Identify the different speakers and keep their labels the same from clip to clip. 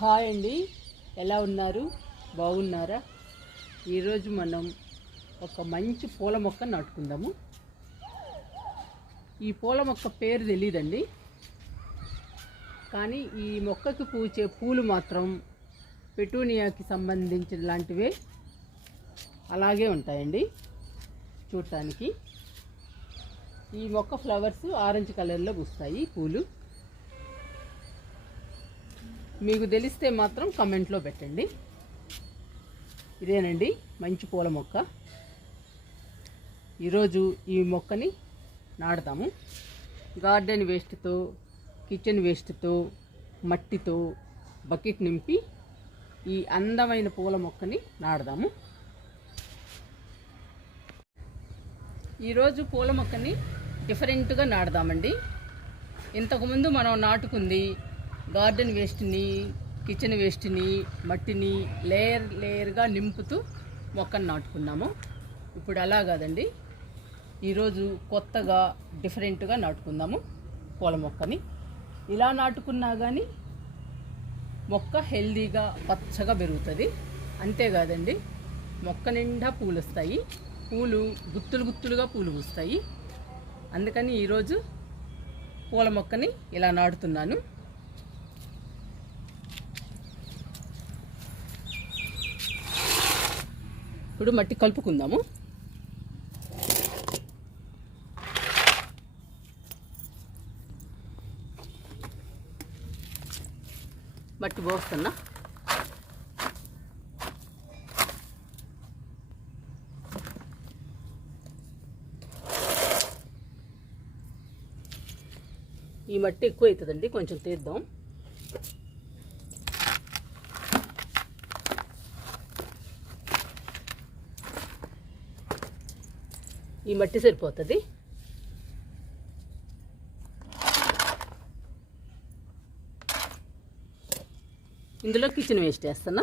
Speaker 1: Hi అండి. ఎలా ఉన్నారు? బాగున్నారా? ఈరోజు మనం ఒక మంచి పూల మొక్క నాటుకుందాము. ఈ పూల మొక్క పేరు తెలియదండి కానీ ఈ మొక్కకు పూచే పూలు మాత్రం పెటూనియాకి సంబంధించిన లాంటివే అలాగే ఉంటాయండి. చూడటానికి. ఈ మొక్క ఫ్లవర్స్ ఆరెంజ్ కలర్లో పూస్తాయి పూలు. మీకు తెలిస్తే మాత్రం కమెంట్లో పెట్టండి. ఇదేనండి మంచి పూల మొక్క. ఈరోజు ఈ మొక్కని నాటుదాము గార్డెన్ వేస్ట్తో కిచెన్ వేస్ట్తో మట్టితో బకెట్ నింపి ఈ అందమైన పూల మొక్కని నాటుదాము ఈరోజు పూల మొక్కని డిఫరెంట్గా నాటుదామండి ఇంతకుముందు మనం నాటుకుంది గార్డెన్ వేస్ట్ని కిచెన్ వేస్ట్ని మట్టిని లేయర్ లేయర్గా నింపుతూ మొక్కను నాటుకున్నాము ఇప్పుడు అలా కాదండి. ఈరోజు కొత్తగా డిఫరెంట్గా నాటుకుందాము పూల మొక్కని. ఇలా నాటుకున్నా కానీ మొక్క హెల్దీగా పచ్చగా పెరుగుతుంది. అంతేకాదండి మొక్క నిండా పూలు వస్తాయి పూలు గుత్తులు గుత్తులుగా పూలు పూస్తాయి. అందుకని ఈరోజు పూల మొక్కని ఇలా నాటుతున్నాను. ఇప్పుడు మట్టి కలుపుకుందాము. మట్టి పోస్తున్నా. ఈ మట్టి ఎక్కువ అవుతుందండి కొంచెం తీద్దాం. ఈ మట్టి సరిపోతుంది. ఇందులో కిచెన్ వేస్ట్ వేస్తున్నా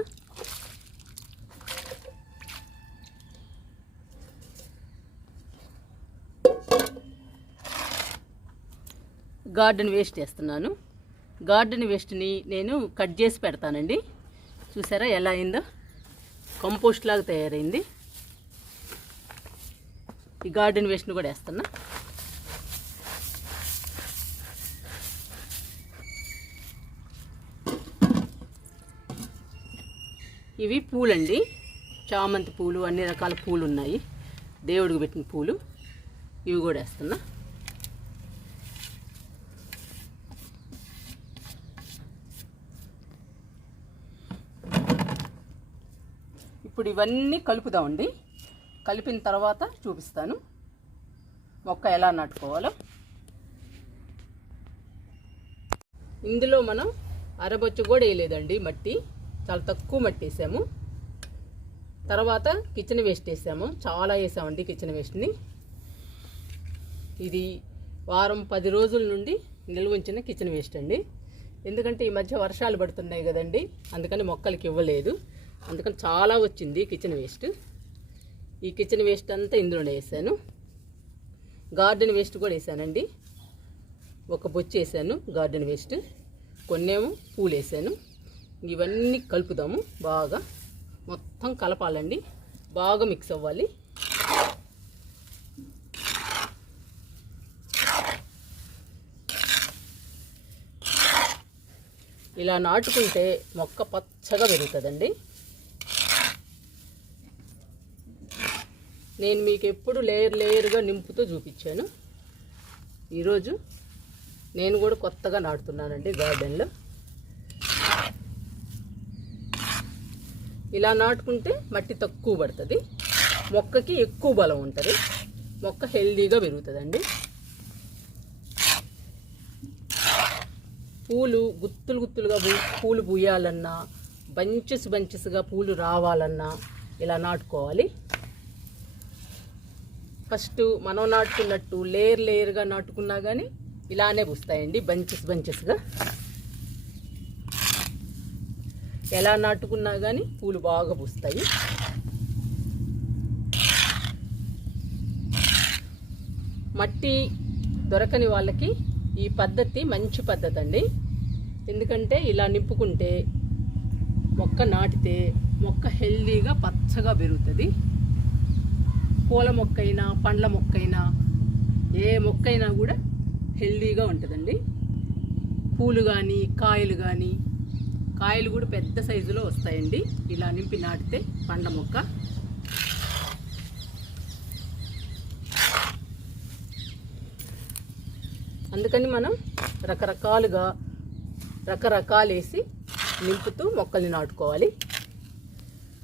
Speaker 1: గార్డెన్ వేస్ట్ వేస్తున్నాను గార్డెన్ వేస్ట్ని నేను కట్ చేసి పెడతానండి. చూసారా ఎలా అయిందో? కంపోస్ట్ లాగా తయారైంది. ఈ గార్డెన్ వేస్ట్ని కూడా వేస్తున్నా. ఇవి పూలండి. చామంతి పూలు అన్ని రకాల పూలు ఉన్నాయి దేవుడికి పెట్టిన పూలు. ఇవి కూడా వేస్తున్నా. ఇప్పుడు ఇవన్నీ కలుపుదామండి. కలిపిన తర్వాత చూపిస్తాను. మొక్క ఎలా నాటుకోవాలో. ఇందులో మనం అరబొచ్చు కూడా వేయలేదండి మట్టి. చాలా తక్కువ మట్టి వేసాము. తర్వాత కిచెన్ వేస్ట్ వేసాము. చాలా వేసామండి కిచెన్ వేస్ట్ని. ఇది వారం పది రోజుల నుండి నిల్వ ఉంచిన కిచెన్ వేస్ట్ అండి. ఎందుకంటే ఈ మధ్య వర్షాలు పడుతున్నాయి కదండి అందుకని మొక్కలకి ఇవ్వలేదు. అందుకని చాలా వచ్చింది కిచెన్ వేస్ట్. ఈ కిచెన్ వేస్ట్ అంతా ఇందులోనే వేసాను. గార్డెన్ వేస్ట్ కూడా వేసానండి. ఒక బొచ్చు వేసాను గార్డెన్ వేస్ట్ కొన్నేమో పూలు వేసాను. ఇవన్నీ కలుపుదాము బాగా. మొత్తం కలపాలండి. బాగా మిక్స్ అవ్వాలి. ఇలా నాటుకుంటే మొక్క పచ్చగా పెరుగుతుందండి. నేను మీకు ఎప్పుడు లేయర్ లేయర్గా నింపుతూ చూపించాను. ఈరోజు నేను కూడా కొత్తగా నాటుతున్నానండి గార్డెన్లో. ఇలా నాటుకుంటే మట్టి తక్కువ పడుతుంది. మొక్కకి ఎక్కువ బలం ఉంటుంది. మొక్క హెల్దీగా పెరుగుతుందండి. పూలు గుత్తులు గుత్తులుగా పూలు పూయాలన్నా బంచెస్ బంచెస్గా పూలు రావాలన్నా ఇలా నాటుకోవాలి. ఫస్ట్ మనం నాటుకున్నట్టు లేయర్ లేయర్గా నాటుకున్నా కానీ ఇలానే పూస్తాయండి బంచెస్ బంచెస్గా. ఎలా నాటుకున్నా కానీ పూలు బాగా పూస్తాయి. మట్టి దొరకని వాళ్ళకి ఈ పద్ధతి మంచి పద్ధతి అండి ఎందుకంటే ఇలా నింపుకుంటే మొక్క నాటితే మొక్క హెల్దీగా పచ్చగా పెరుగుతుంది. పూల మొక్క అయినా పండ్ల మొక్క అయినా ఏ మొక్క అయినా కూడా హెల్దీగా ఉంటుందండి. పూలు కానీ కాయలు కానీ కాయలు కూడా పెద్ద సైజులో వస్తాయండి. ఇలా నింపి నాటితే పండ్ల మొక్క. అందుకని మనం రకరకాలుగా రకరకాలు వేసి నింపుతూ మొక్కల్ని నాటుకోవాలి.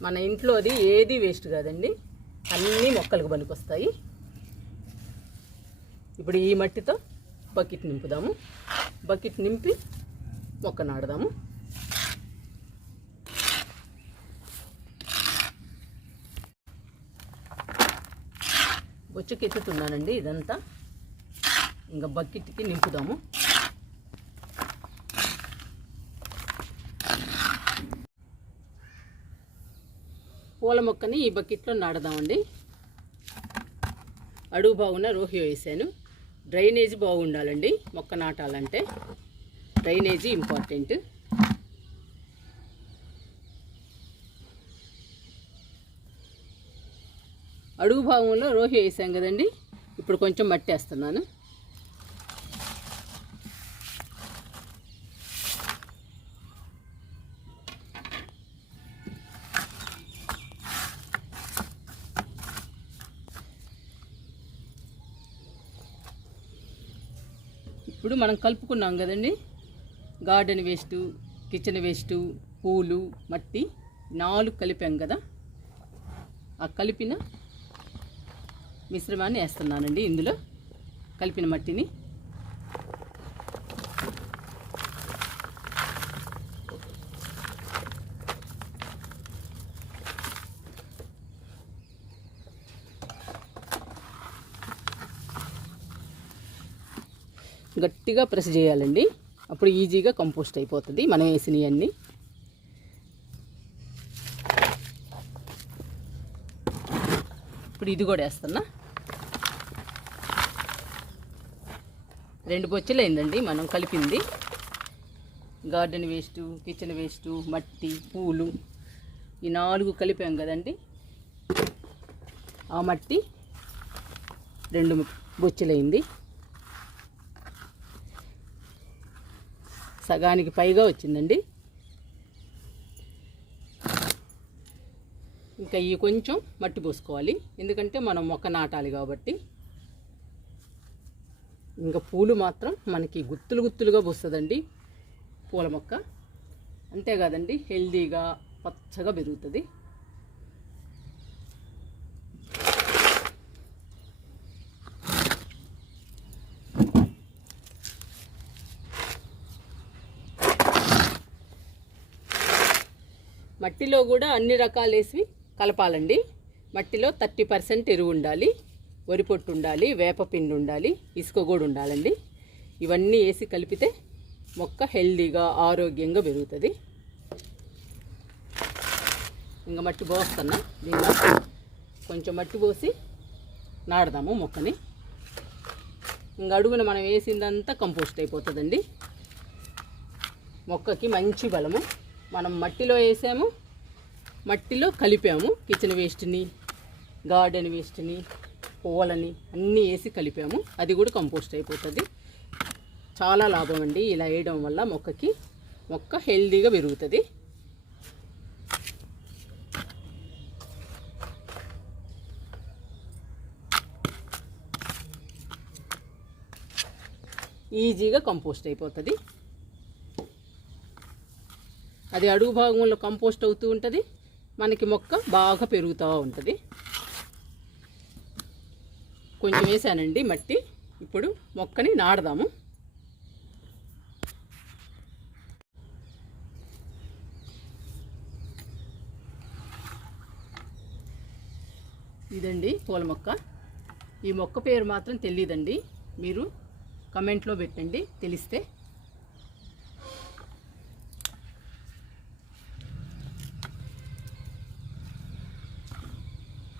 Speaker 1: మన ఇంట్లోది ఏది వేస్ట్ కాదండి. అన్నీ మొక్కలకు పనికొస్తాయి. ఇప్పుడు ఈ మట్టితో బకెట్ నింపుదాము. బకెట్ నింపి మొక్క నాడదాము బొచ్చుకెత్తుతున్నానండి ఇదంతా. ఇంకా బకెట్కి నింపుదాము. పూల మొక్కని ఈ బకెట్లో నాడదామండి అడుగు బాగున్న రోహియో వేసాను. డ్రైనేజ్ బాగుండాలండి మొక్క నాటాలంటే. Drainage important. అడుగు భాగంలో రోహి వేసాం కదండి. ఇప్పుడు కొంచెం మట్టి వేస్తున్నాను ఇప్పుడు మనం కలుపుకున్నాం కదండి. గార్డెన్ వేస్ట్ కిచెన్ వేస్ట్ పూలు మట్టి నాలుగు కలిపాం కదా. ఆ కలిపిన మిశ్రమాన్ని వేస్తున్నానండి ఇందులో. కలిపిన మట్టిని. గట్టిగా ప్రెస్ చేయాలండి. అప్పుడు ఈజీగా కంపోస్ట్ అయిపోతుంది మనం వేసినవన్నీ ఇప్పుడు ఇది కూడా వేస్తున్నా. రెండు బొచ్చెలు అయిందండి మనం కలిపింది. గార్డెన్ వేస్ట్ కిచెన్ వేస్ట్ మట్టి పూలు ఈ నాలుగు కలిపాం కదండి. ఆ మట్టి రెండు బొచ్చులైంది. సగానికి పైగా వచ్చిందండి. ఇంకా ఈ కొంచెం మట్టి పోసుకోవాలి. ఎందుకంటే మనం మొక్క నాటాలి కాబట్టి. ఇంకా పూలు మాత్రం మనకి గుత్తులు గుత్తులుగా పోస్తుందండి. పూల మొక్క. అంతేకాదండి హెల్దీగా పచ్చగా పెరుగుతుంది. మట్టిలో కూడా అన్ని రకాలు వేసి కలపాలండి. మట్టిలో థర్టీ పర్సెంట్ ఎరువు ఉండాలి వరి పొట్టు ఉండాలి వేప పిండి ఉండాలి ఇసుక కూడా ఉండాలండి. ఇవన్నీ వేసి కలిపితే మొక్క హెల్దీగా ఆరోగ్యంగా పెరుగుతుంది. ఇంకా మట్టి పోస్తున్నా. దీనిలో కొంచెం మట్టి పోసి నాడదాము మొక్కని. ఇంకా అడుగున మనం వేసిందంతా కంపోస్ట్ అయిపోతుందండి. మొక్కకి మంచి బలము. మనం మట్టిలో వేసాము మట్టిలో కలిపాము. కిచెన్ వేస్ట్ని గార్డెన్ వేస్ట్ని పువ్వులని అన్నీ వేసి కలిపాము. అది కూడా కంపోస్ట్ అయిపోతుంది. చాలా లాభం అండి. ఇలా వేయడం వల్ల మొక్కకి మొక్క హెల్దీగా పెరుగుతుంది. ఈజీగా కంపోస్ట్ అయిపోతుంది. అది అడుగు భాగంలో కంపోస్ట్ అవుతూ ఉంటుంది. మనకి మొక్క బాగా పెరుగుతూ ఉంటుంది. కొంచెం వేసానండి మట్టి. ఇప్పుడు మొక్కని నాడదాము. ఇదండి పూల మొక్క. ఈ మొక్క పేరు మాత్రం తెలియదండి మీరు కమెంట్లో పెట్టండి. తెలిస్తే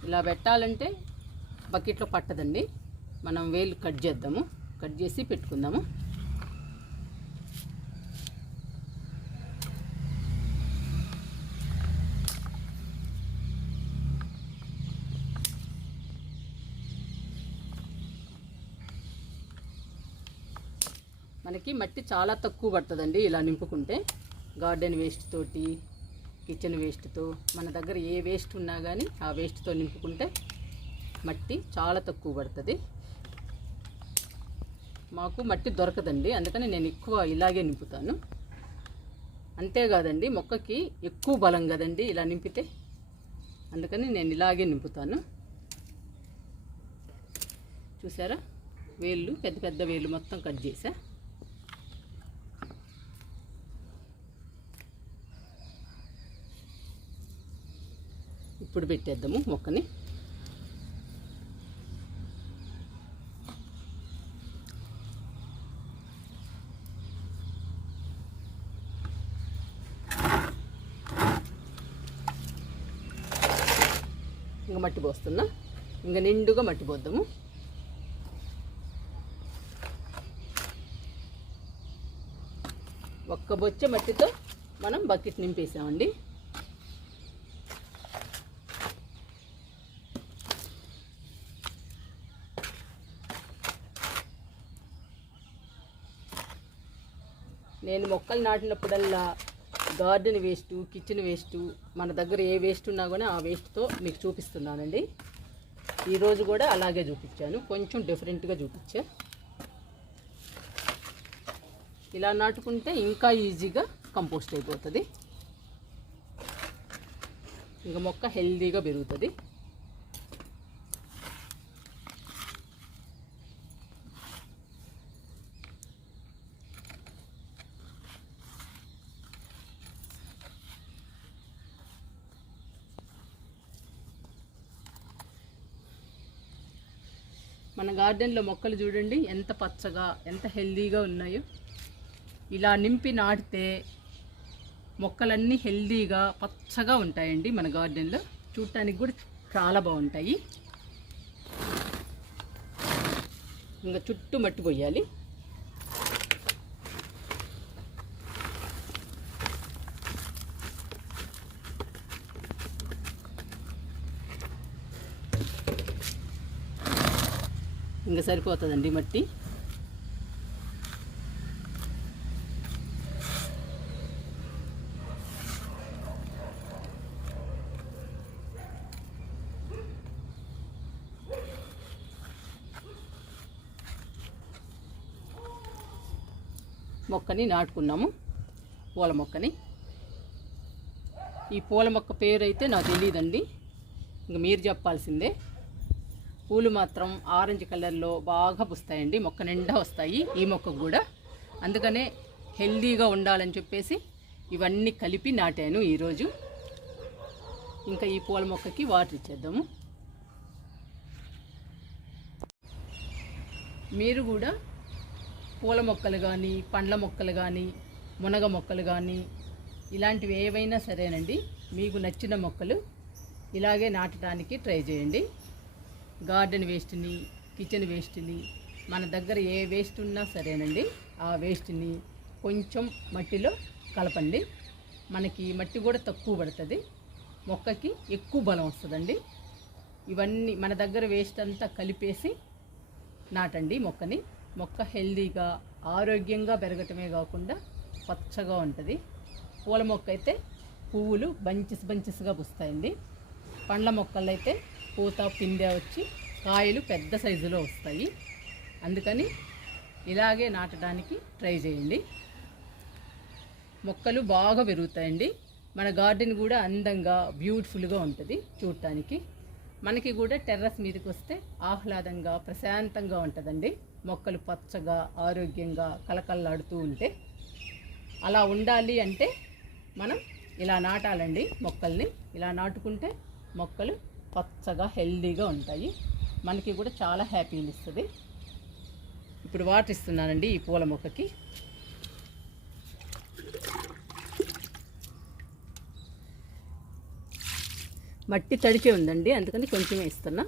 Speaker 1: ఇలా పెట్టాలంటే బకెట్లో పట్టదండి. మనం వేలు కట్ చేద్దాము. కట్ చేసి పెట్టుకుందాము. మనకి మట్టి చాలా తక్కువ పడుతుందండి ఇలా నింపుకుంటే. గార్డెన్ వేస్ట్ తోటి కిచెన్ వేస్ట్తో మన దగ్గర ఏ వేస్ట్ ఉన్నా కానీ ఆ వేస్ట్తో నింపుకుంటే మట్టి చాలా తక్కువ పడుతుంది. మాకు మట్టి దొరకదండి అందుకని నేను ఎక్కువ ఇలాగే నింపుతాను. అంతేకాదండి మొక్కకి ఎక్కువ బలం కదండి ఇలా నింపితే అందుకని నేను ఇలాగే నింపుతాను. చూసారా? వేళ్ళు పెద్ద పెద్ద వేళ్ళు మొత్తం కట్ చేసా. ఇప్పుడు పెట్టేద్దాము మొక్కని. ఇంకా మట్టి పోస్తున్నా. ఇంకా నిండుగా మట్టి పోద్దాము. ఒక్క బొచ్చ మట్టితో మనం బకెట్ నింపేసామండి నేను మొక్కలు నాటినప్పుడల్లా గార్డెన్ వేస్ట్ కిచెన్ వేస్ట్ మన దగ్గర ఏ వేస్ట్ ఉన్నా కూడా ఆ వేస్ట్తో మీకు చూపిస్తున్నానండి. ఈరోజు కూడా అలాగే చూపించాను. కొంచెం డిఫరెంట్గా చూపించా. ఇలా నాటుకుంటే ఇంకా ఈజీగా కంపోస్ట్ అయిపోతుంది. ఇంకా మొక్క హెల్దీగా పెరుగుతుంది మన గార్డెన్లో మొక్కలు చూడండి ఎంత పచ్చగా ఎంత హెల్దీగా ఉన్నాయో. ఇలా నింపి నాటితే మొక్కలన్నీ హెల్దీగా పచ్చగా ఉంటాయండి మన గార్డెన్లో. చూడటానికి కూడా చాలా బాగుంటాయి. ఇంకా చుట్టూ మట్టి పోయాలి ఇంకా సరిపోతుందండి మట్టి. మొక్కని నాటుకున్నాము పూల మొక్కని. ఈ పూల మొక్క పేరు అయితే నాకు తెలియదండి ఇంక మీరు చెప్పాల్సిందే. పూలు మాత్రం ఆరెంజ్ కలర్లో బాగా పుస్తాయండి. మొక్క నిండా వస్తాయి. ఈ మొక్కకు కూడా. అందుకనే హెల్దీగా ఉండాలని చెప్పేసి ఇవన్నీ కలిపి నాటాను ఈరోజు. ఇంకా ఈ పూల మొక్కకి వాటర్ ఇచ్చేద్దాము. మీరు కూడా పూల మొక్కలు కానీ పండ్ల మొక్కలు కానీ మునగ మొక్కలు కానీ ఇలాంటివి ఏవైనా సరేనండి. మీకు నచ్చిన మొక్కలు ఇలాగే నాటడానికి ట్రై చేయండి. గార్డెన్ వేస్ట్ని కిచెన్ వేస్ట్ని మన దగ్గర ఏ వేస్ట్ ఉన్నా సరేనండి ఆ వేస్ట్ని కొంచెం మట్టిలో కలపండి. మనకి మట్టి కూడా తక్కువ పడుతుంది. మొక్కకి ఎక్కువ బలం వస్తుందండి. ఇవన్నీ మన దగ్గర వేస్ట్ అంతా కలిపేసి నాటండి మొక్కని. మొక్క హెల్దీగా ఆరోగ్యంగా పెరగటమే కాకుండా పచ్చగా ఉంటుంది. పూల మొక్క అయితే పువ్వులు బంచెస్ బంచెస్గా పుస్తాయండి. పండ్ల మొక్కలు అయితే పూత పిందె వచ్చి కాయలు పెద్ద సైజులో వస్తాయి. అందుకని ఇలాగే నాటడానికి ట్రై చేయండి. మొక్కలు బాగా పెరుగుతాయండి. మన గార్డెన్ కూడా అందంగా బ్యూటిఫుల్గా ఉంటుంది చూడటానికి మనకి కూడా టెర్రస్ మీదకి వస్తే ఆహ్లాదంగా ప్రశాంతంగా ఉంటుందండి. మొక్కలు పచ్చగా ఆరోగ్యంగా కలకల్లాడుతూ ఉంటే. అలా ఉండాలి అంటే మనం ఇలా నాటాలండి మొక్కల్ని. ఇలా నాటుకుంటే మొక్కలు పచ్చగా హెల్దీగా ఉంటాయి. మనకి కూడా చాలా హ్యాపీని ఇస్తుంది ఇప్పుడు వాటర్ ఇస్తున్నానండి ఈ పూల మొక్కకి. మట్టి తడిచే ఉందండి అందుకని కొంచెమే ఇస్తున్నా.